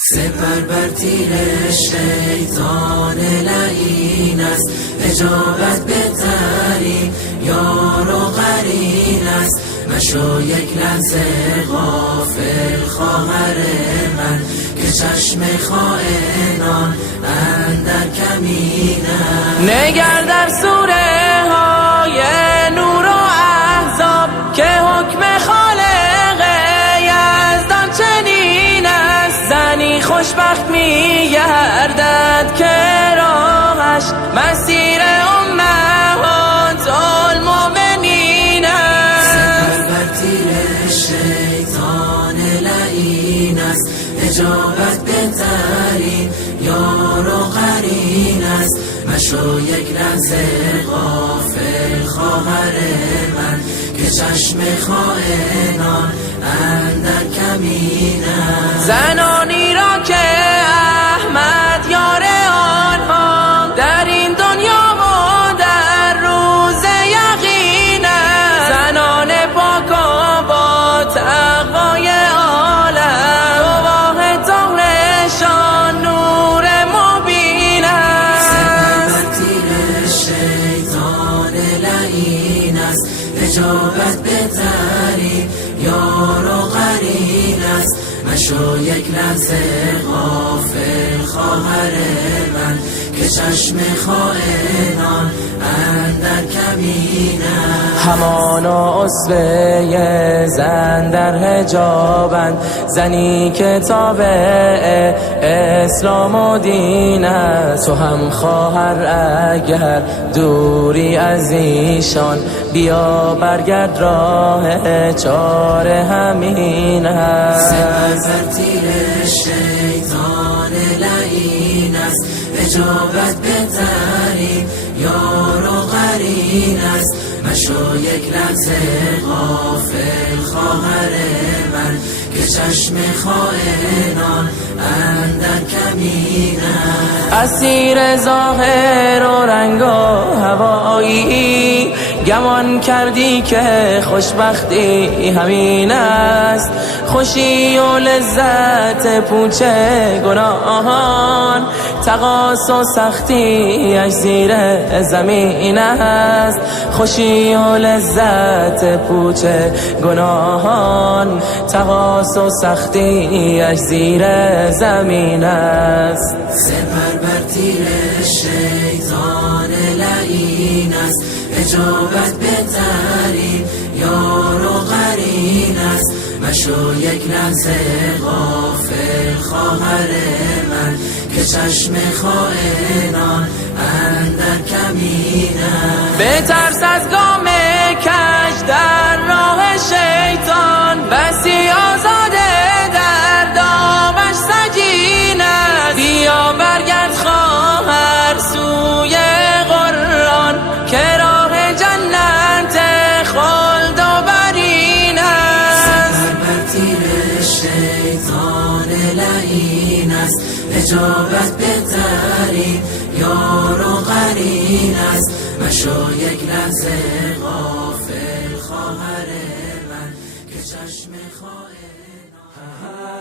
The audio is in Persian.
سپر بر تیر شیطان لعین است، اجابت بهترین یار و قرین است. مشو یک لحظه غافل خواهر من، که چشم خائنان اندر کمین است. نگر در سوره های نور و احزاب، که حکم خالق یزدان چنین است. زنی خوشبخت می گردد که راهش مسیر امهات المؤمنین است. سپر بر تیر شیطان لعین است، اجابت بهترین یار و قرین است. مشو یک لحظه غافل خواهر من، که چشم خائنان اندر کمین است. زنانی را که احمد یار آنها در این دنیا و در روز یقین است. زنان پاک و با تقوای عالم، گواه طهرشان نور مبین است. سپر بر تیر شیطان لعین است، اجابت بهترین یار و قرین است. مشو یک لحظه غافل خواهر من، که چشم خائنان اندر کمین است. همانا اصبه زن در حجابند، زنی که تابع اسلام و دین است. تو هم خواهر اگر دوری از ایشان، بیا برگرد راه چاره همین است. سپر بر تیر شیطان لعین است، اجابت بهترین یار و قرین است. مشو یک لحظه غافل خواهر من، که چشم خائنان اندر کمین است. اسیر ظاهر و رنگ و هوایی، گمان کردی که خوشبختی همین است. خوشی و لذت پوچ گناهان، تقاص و سختی اش زیر زمین است. خوشی و لذت پوچ گناهان، تقاص و سختی اش زیر زمین است. سپر بر تیر شیطان لعین است، اجابت بهترین یار و قرین است. مشو یک لحظه غافل خواهر من، که چشم خائنان اندر کمین است. بترس از گام کج در راه شیطان، بسی آزاده در دامش سجین است. بیا برگرد خواهر سوی قرآن، که راه جنت خلد و برین است. سپر بر تیر شیطان لعین است، اجابت بهترین یار و قرین است. مشو یک لحظه غافل خواهر من، که چشم خائنان